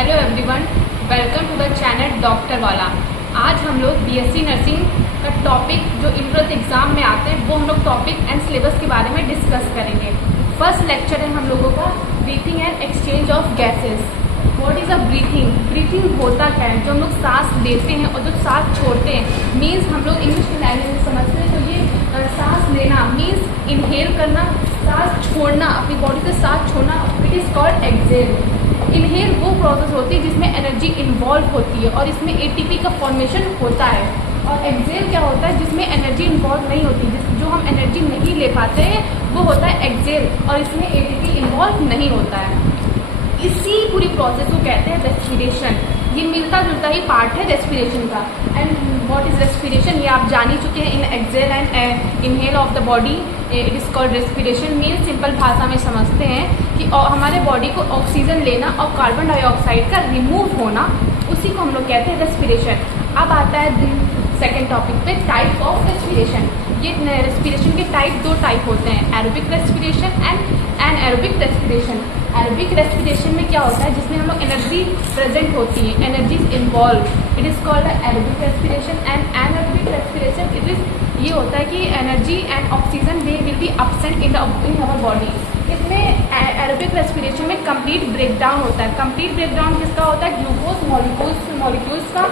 Hello everyone, welcome to the channel doctor वाला। आज हम लोग बीएससी नर्सिंग का टॉपिक जो इंट्रोस एग्जाम में आते हैं वो हम लोग टॉपिक एंड सिलेबस के बारे में डिस्कस करेंगे। फर्स्ट लेक्चर है हम लोगों का breathing and exchange of gases. What is a breathing? Breathing होता क्या है? जो हम लोग सांस लेते हैं और जो सांस छोड़ते हैं, मीन्स हम लोग इंग्लिश में लैंग्वेज में समझते हैं तो ये सांस लेना मीन्स इनहेल करना, सांस छोड़ना, अपनी बॉडी से सांस छोड़ना, it is called exhale. Inhale वो प्रोसेस होती है जिसमें एनर्जी इन्वॉल्व होती है और इसमें एटीपी का फॉर्मेशन होता है। और एक्सहेल क्या होता है? जिसमें एनर्जी इन्वॉल्व नहीं होती, जो हम एनर्जी नहीं ले पाते हैं वो होता है एक्सहेल और इसमें एटीपी इन्वॉल्व नहीं होता है। इसी पूरी प्रोसेस को कहते हैं रेस्पिरेशन। ये मिलता जुलता ही पार्ट है रेस्पिरेशन का। And what is respiration? ये आप जान ही चुके हैं। In exhale and inhale of the body it is called respiration. Mean simple भाषा में समझते हैं कि हमारे बॉडी को ऑक्सीजन लेना और कार्बन डाइऑक्साइड का रिमूव होना, उसी को हम लोग कहते हैं रेस्पिरेशन। अब आता है सेकेंड टॉपिक पे, टाइप ऑफ रेस्पिरेशन। ये रेस्पिरेशन के टाइप दो टाइप होते हैं, aerobic respiration and anaerobic respiration. Aerobic respiration में क्या होता है? जिसमें हम लोग एनर्जी प्रेजेंट होती है, energy is involve, it is called aerobic respiration. And anaerobic respiration it is ये होता है कि energy and oxygen they will be absent in our body. इसमें एरोबिक रेस्पिरेशन में कंप्लीट ब्रेकडाउन होता है। कंप्लीट ब्रेकडाउन किसका होता है? ग्लूकोज मॉलिक्यूल्स का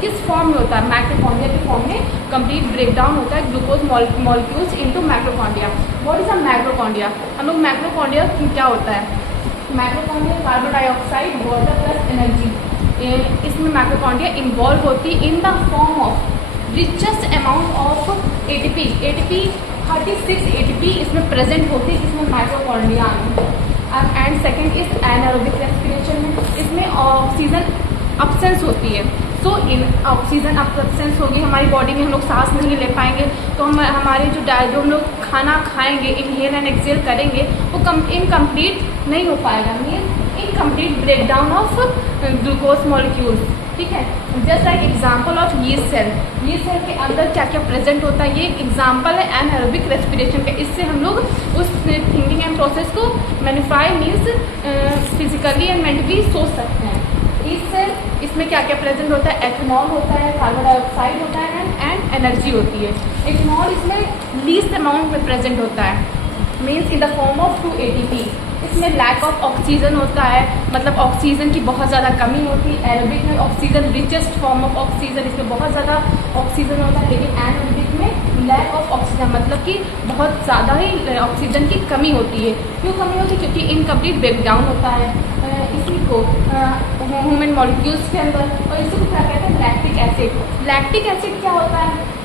किस फॉर्म में होता है? माइटोकॉन्ड्रिया के फॉर्म में कंप्लीट ब्रेकडाउन होता है glucose molecules into mitochondria. What is a mitochondria? हम लोग माइटोकॉन्ड्रिया क्या होता है? Mitochondria carbon dioxide, water plus energy, इसमें माइटोकॉन्ड्रिया इन्वॉल्व होती in the form of richest amount of ATP. 36 ATP इसमें प्रेजेंट होती है, इसमें mitochondria. And second is anaerobic respiration में इसमें ऑक्सीजन अब्सेंस होती है। सो इन ऑक्सीजन अब्सेंस होगी हमारी बॉडी में, हम लोग सांस नहीं ले पाएंगे तो हमारे जो हम लोग खाना खाएंगे, इनहेल एंड एक्सहेल करेंगे, वो इनकम्प्लीट नहीं हो पाएगा। Means incomplete breakdown of glucose molecules. ठीक है, just like example of yeast cell. Yeast cell के अंदर क्या क्या प्रेजेंट होता है, ये एग्जाम्पल है एनारोबिक रेस्पिरेशन का। इससे हम लोग उस थिंकिंग एंड प्रोसेस को मैनिफाई मीन्स फिजिकली एंड मेंटली सोच सकते हैं। यीस्ट सेल इसमें क्या क्या प्रेजेंट होता है? एथेनॉल होता है, कार्बन डाइऑक्साइड होता है एंड एनर्जी होती है। एथेनॉल इसमें लीस्ट अमाउंट में प्रेजेंट होता है, means in the form of 2 ATP। इसमें लैक ऑफ ऑक्सीजन होता है, मतलब ऑक्सीजन की बहुत ज़्यादा कमी होती है। एरोबिक में oxygen richest form of oxygen, इसमें बहुत ज़्यादा ऑक्सीजन होता है। लेकिन एनारोबिक में लैक ऑफ ऑक्सीजन, मतलब कि बहुत ज़्यादा ही ऑक्सीजन की कमी होती है। क्यों कमी होती है? क्योंकि इनकम्प्लीट ब्रेकडाउन होता है इसी को ह्यूमन मॉलिक्यूल्स के अंदर। और इसी को क्या कहते हैं? Lactic acid. लैक्टिक एसिड क्या होता है?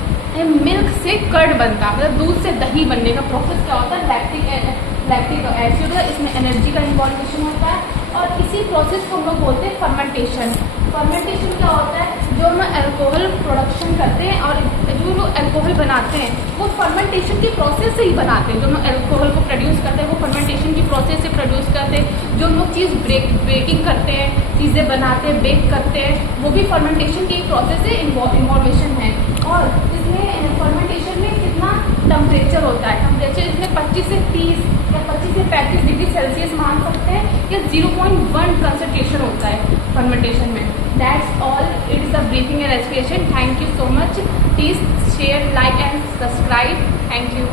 मिल्क से कर्ड बनता है, मतलब दूध से दही बनने का प्रोसेस क्या होता है? लैक्टिक एसिड है, इसमें एनर्जी का इन्वॉल्वेशन होता है। और इसी प्रोसेस को हम लोग बोलते हैं फर्मेंटेशन। फर्मेंटेशन क्या होता है? जो हम अल्कोहल प्रोडक्शन करते हैं और जो लोग अल्कोहल बनाते हैं वो फर्मेंटेशन की प्रोसेस से ही बनाते हैं। जो हम अल्कोहल को प्रोड्यूस करते हैं वो फर्मेंटेशन की प्रोसेस से प्रोड्यूस करते हैं। जो हम लोग चीज़ ब्रेकिंग करते हैं, चीज़ें बनाते हैं, बेक करते हैं, वो भी फर्मेंटेशन की प्रोसेस से इन्वॉल्वेशन है। और इसमें फर्मेंटेशन में कितना टेम्परेचर होता है? टेम्परेचर इसमें 25 से 30 या 25 से 35 डिग्री सेल्सियस मान सकते हैं, या 0.1 कंसंट्रेशन होता है फर्मेंटेशन में। That's all, it is the breathing and respiration. Thank you so much. Please share, like and subscribe. Thank you.